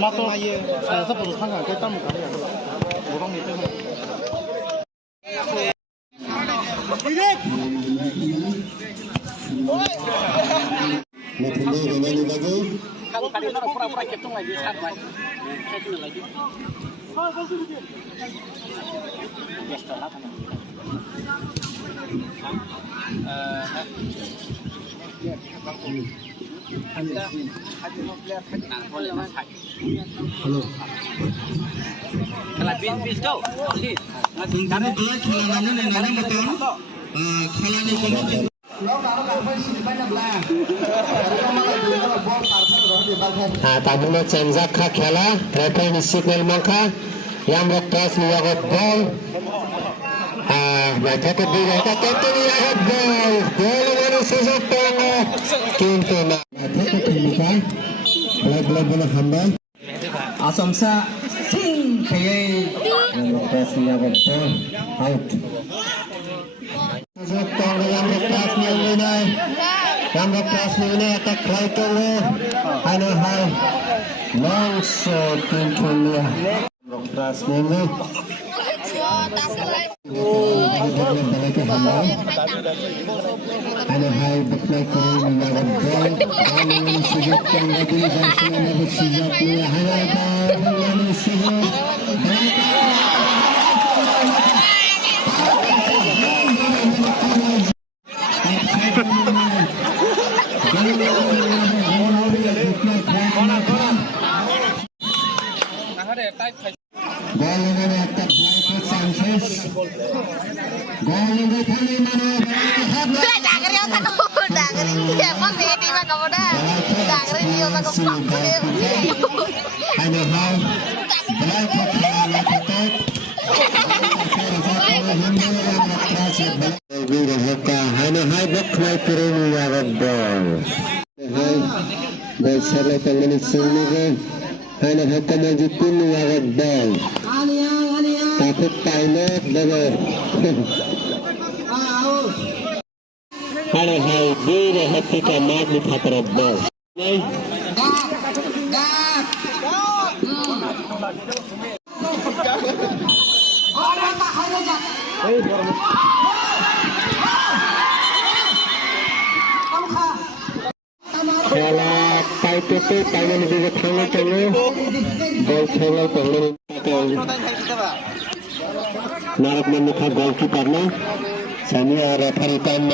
마또 사야서부터 상가 그 땀을 가려. 모방이 때문에. Kalau kalian orang pura-pura ketung lagi, saat lagi, ketung lagi. Biasa lah kan. Anda ada mau lihat boleh mas. Halo. Kalau bis kau. Karena dia kelarangan yang ada betul. Kelarangan komunikasi. Tabuna Chenzaka Kela, referee signal Manka, Yamro Press Niyagot Ball. Baca dia kata Niyagot Ball. Ball mana sejak tengah. Kintu na. Baca kita. Bola bola hamba. Asamsa. Kayai. Yamro Press Niyagot Ball. Out. Sejak tengah Yamro Press Niyagot. Yamro Press Niyagot attack right over. Ano hal long shot into Nia Press Niyagot. Ano hal baklay ko rin Niyagot ball. Ano yung sigot yung lagi dan sila sigot niya. Ano ba yung sigot? Gol ini attack Blaiko Sanchez. Gol ini kali mana? Dagger yang satu, dagger ini apa sih di mana kamu dah? Dagger ini yang satu pakai. Ano hal Blaiko kali attack. Video hoka. Ano hal baklay kiri Niyagot ball. Hal ball sala tangan sini. Ano hoka majutin Niyagot ball. Takut timer dulu. Halo hai dulu hati kamat di patrol ball. Kalau itu tangan di tengah-tengah, ball sala tangan Narak menuka goalkeeper na, sani referee time